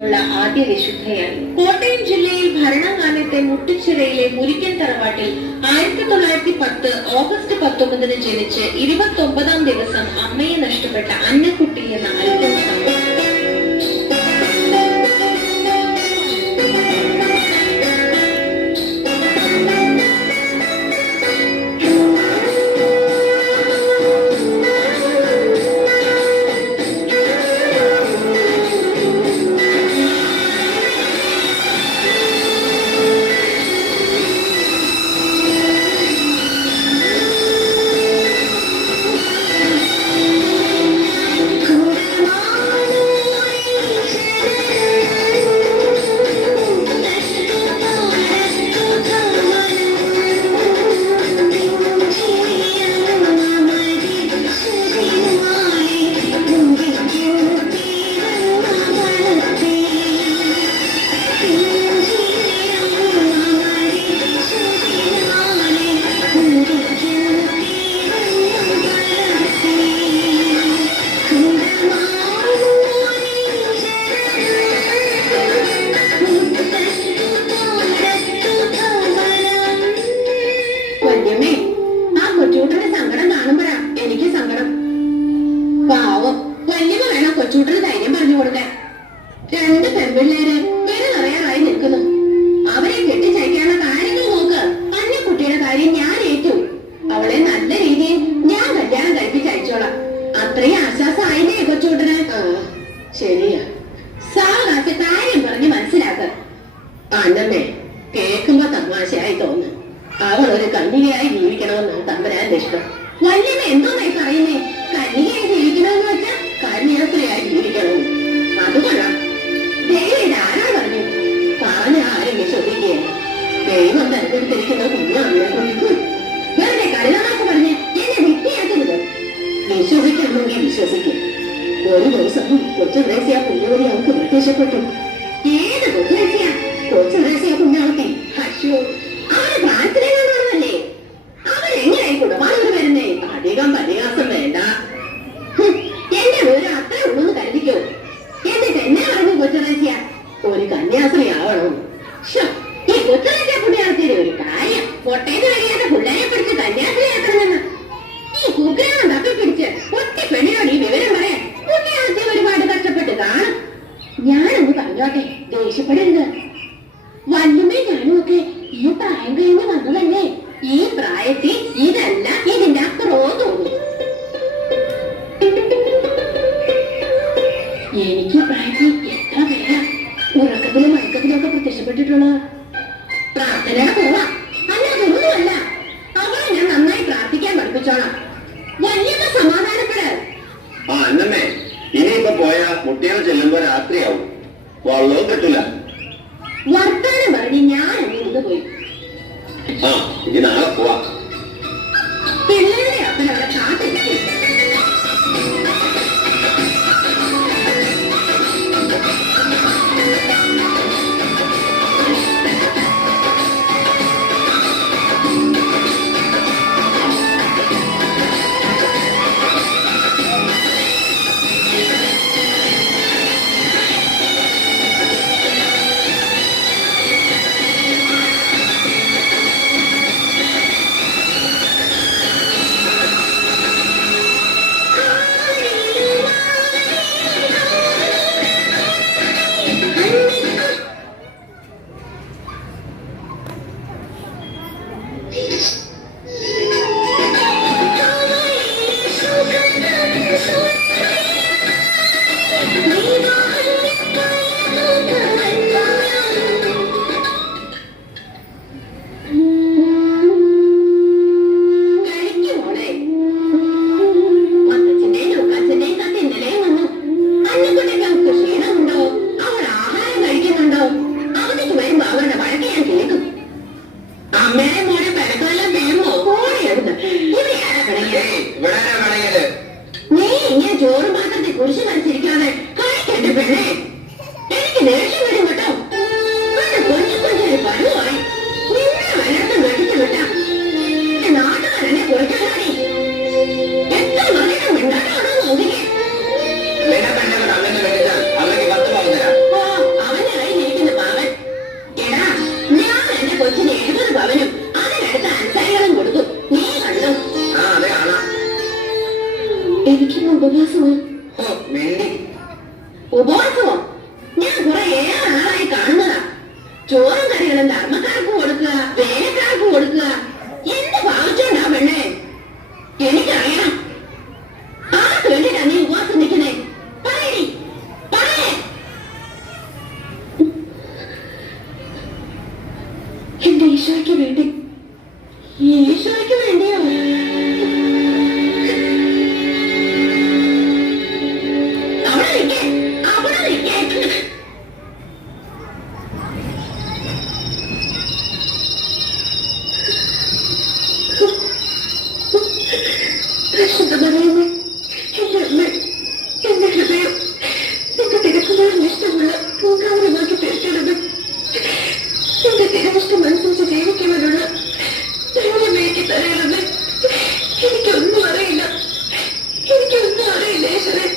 ആദ്യ വിശുദ്ധയായി. കോട്ടയം ജില്ലയിൽ ഭരണങ്ങാനത്തെ മുട്ടിച്ചിറയിലെ മുരിക്കൻ തറവാട്ടിൽ 1910 ഓഗസ്റ്റ് 19 ജനിച്ച് 29-ാം ദിവസം അമ്മയെ നഷ്ടപ്പെട്ട അന്നക്കുട്ടി എന്ന അത്ഭുത സംഭവം. കൊച്ചൂട്ടന് ധൈര്യം പറഞ്ഞു കൊടുക്കാൻ. 2 പെൺപിള്ളേര് വില നിറയാറായി നിൽക്കുന്നു. അവരെ കെട്ടിച്ചയക്കാനുള്ള കാര്യങ്ങൾ നോക്ക്. അന്നക്കുട്ടിയുടെ കാര്യം ഞാൻ ഏറ്റു. അവളെ നല്ല രീതിയിൽ ഞാൻ കല്യാണം കഴിപ്പിച്ചയച്ചോളാം. അത്രയും ആശ്വാസമായില്ലേ കൊച്ചൂട്ടന്? ശരിയാ. സാവകാശ കാര്യം പറഞ്ഞ് മനസ്സിലാക്ക. അന്നമ്മേ, കേൾക്കുമ്പോ തമാശയായി തോന്നുന്നു. അവൾ ഒരു കന്യകയായി ജീവിക്കണമെന്നാണ് തമ്പുരാന്റെ ഇഷ്ടം. വല്യമ്മ എന്തോന്നായി പറയുന്നേ? കന്യകയായി ജീവിക്കണമെന്ന് വെച്ചാൽ കന്യാസ്ത്രീയായി ജീവിക്കണമെന്ന്. അതുകൊള്ളാം. ദൈവം ഇതാരാ പറഞ്ഞു? പറഞ്ഞ ആരും വിശ്വസിക്കുകയാണ്. ദൈവം തെരഞ്ഞെടുത്തിരിക്കുന്ന കുഞ്ഞാണെന്ന് കൊണ്ടിരിക്കും. വെറുതെ കരുതമാക്ക് പറഞ്ഞ് എന്നെ വിട്ടിയാക്കരുത്. വിശ്വസിക്കണമെങ്കിൽ വിശ്വസിക്കും. ഒരു ദിവസം കൊച്ചുറേസ്യ പുണ്യവതി അവൾക്ക് പ്രത്യക്ഷപ്പെട്ടു. ഏത് കൊച്ചുറേസ്യ? കൊച്ചുറേസ്യ പുണ്യാവത്തി. അശ്വ, അവന് പ്രാർത്ഥനകളല്ലേ? അവരെങ്ങനെയായി കുടമാനൂർ വരുന്നേ? അധികം പരിഹാസം വേണ്ട. എന്റെ വിവരം അത്ര ഉള്ളൂന്ന് കരുതിക്കോ. എന്നിട്ട് എന്നെ പറഞ്ഞു കൊച്ചുറേസ്യ ഒരു കന്യാസ്ത്രീ ആവണം. ഈ കൊച്ചുറേസ്യ പുണ്യാവത്തിയുടെ ഒരു കാര്യം, പൊട്ടേന്ന് കഴിയാത്ത പിള്ളേരെ പിടിച്ച് കന്യാസ്ത്രീ ആക്കണമെന്ന്. ഈ കുഗ്രാമം തപ്പിപ്പിടിച്ച് ഒറ്റ പെണ്ണിനോട് ഈ വിവരം പറയാൻ പുണ്യാവത്തി ഒരുപാട് കഷ്ടപ്പെട്ട് കാണും. ഞാനൊന്ന് പറഞ്ഞോട്ടെ, ദേഷ്യപ്പെടരുത്. വല്ലുമ്മയും ഞാനും ഒക്കെ ഈ പ്രായം കഴിഞ്ഞ് വന്നതല്ലേ. ഈ പ്രായത്തിൽ ഇതല്ല ഇതിന്റെ അപ്പുറവും തോന്നും. എനിക്ക് പ്രായത്തിൽ എത്ര പേരാ ഉറക്കത്തിലും മയക്കത്തിലും ഒക്കെ പ്രത്യക്ഷപ്പെട്ടിട്ടുള്ളത്. പ്രാർത്ഥനയുടെ പോവാ, അല്ലാതൊന്നുമല്ല. അവളെ ഞാൻ നന്നായി പ്രാർത്ഥിക്കാൻ പഠിപ്പിച്ചോളാം. വലിയ സമാധാനപ്പെട്. അന്നമ്മേ, ഇനിയിപ്പോ പോയാ കുട്ടികൾ ചെല്ലുമ്പോ രാത്രിയാവും. വള്ളവും കിട്ടില്ല. വർത്താനം പറഞ്ഞ് ഞാൻ ഇരുന്ന് പോയി. ഇനി നാളെ പോവാ. പിള്ളേരുടെ അപ്പനവിടെ കാത്തിരിക്കും. നീ ഇങ്ങനെ ചോറ് പാത്രത്തിൽ കുറിച്ച് മനസ്സിരിക്കാതെ കഴിക്കട്ടെ പെണ്ണേ. എനിക്ക് ദേഷ്യം വരും കേട്ടോ. കൊഞ്ചു കൊഞ്ചൊരു പരുവായി നിന്നെ വല്ലത്തും വെട്ടിച്ചു വിട്ടാ നാട്ടുകാരെന്നെ കുറിച്ചാടി. എത്ര മരണം ഉണ്ടാക്കാണോ നോക്കിക്കേ. ചോറും കറികളും ധർമ്മക്കാർക്ക് കൊടുക്കുക, വേലക്കാർക്ക് കൊടുക്കുക. എന്ത് ഭാവിച്ചോണ്ടാ പെണ്ണേ? എനിക്കറിയണം. ആർക്ക് വേണ്ടിട്ടാ നീ ഉപവാസം നിൽക്കുന്നേ? പറയടി, പറയേ. എന്റെ ഈശോയ്ക്ക് വേണ്ടി. ഈശോയ്ക്ക് വേണ്ടിയോ? അവിടെ നിൽക്കേ, അവിടെ നിൽക്കേ. പരിശുദ്ധമറിയമേ, എന്റെ അമ്മ, എന്റെ ഹൃദയം എന്റെ തിരക്കുമ്പോൾ ഇഷ്ടമുള്ള പൂങ്കാവനമാക്കി തീർക്കരുത്. എന്റെ തിരവിഷ്ടമനുസരിച്ച് ജീവിക്കുവാനുള്ള ധൈര്യമേക്ക് തരരുത്. എനിക്കൊന്നും അറിയില്ല, എനിക്കൊന്നും അറിയില്ല ഈശ്വരൻ.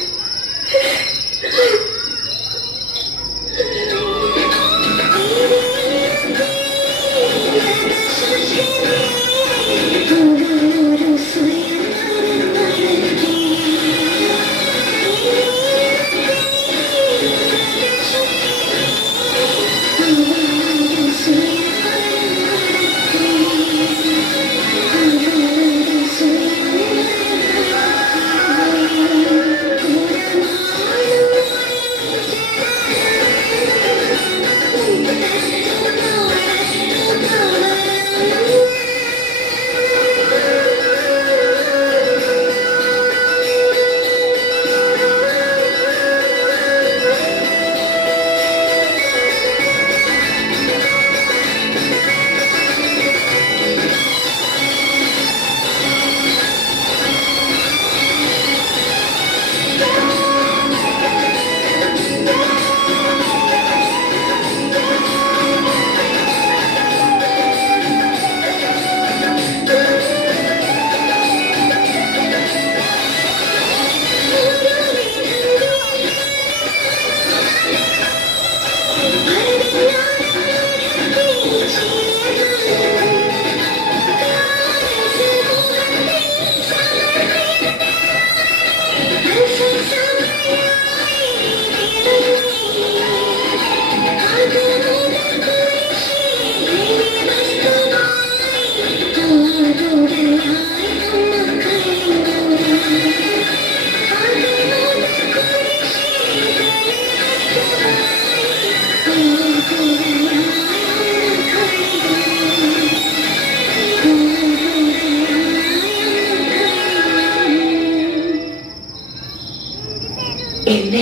എന്നെ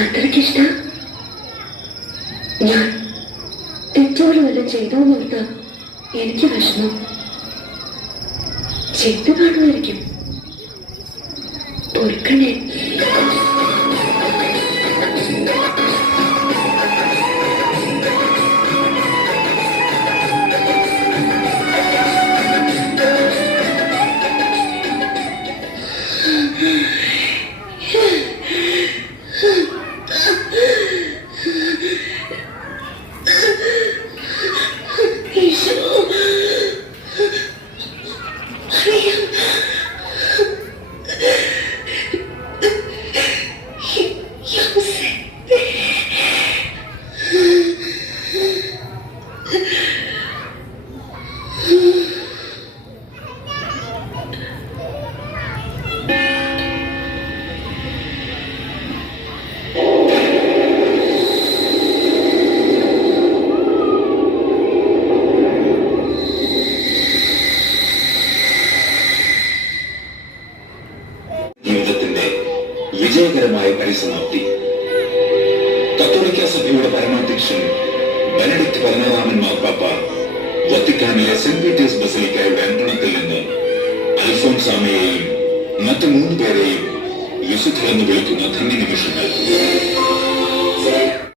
അത്രയ്ക്കിഷ്ടം. ഞാൻ തെറ്റുകൾ വല്ലതും ചെയ്തോന്നോർത്ത് എനിക്ക് വിഷമം. ചെയ്തു കാണുമായിരിക്കും. പൊറുക്കണേ. വിജയകരമായ പരിസമാപ്തി. കത്തോലിക്ക സഭയുടെ പരമാധ്യക്ഷൻ ബെനഡിക്ട് 16 മാർപ്പാപ്പ വത്തിക്കാനിലെ സെന്റ് പീറ്റേഴ്സ് ബസിലിക്കയുടെ അങ്കണത്തിൽ നിന്ന് അൽഫോൻസാമയെയും മറ്റു 3 പേരെയും വിശുദ്ധരെന്ന് വിളിക്കുന്ന ധന്യ നിമിഷങ്ങൾ.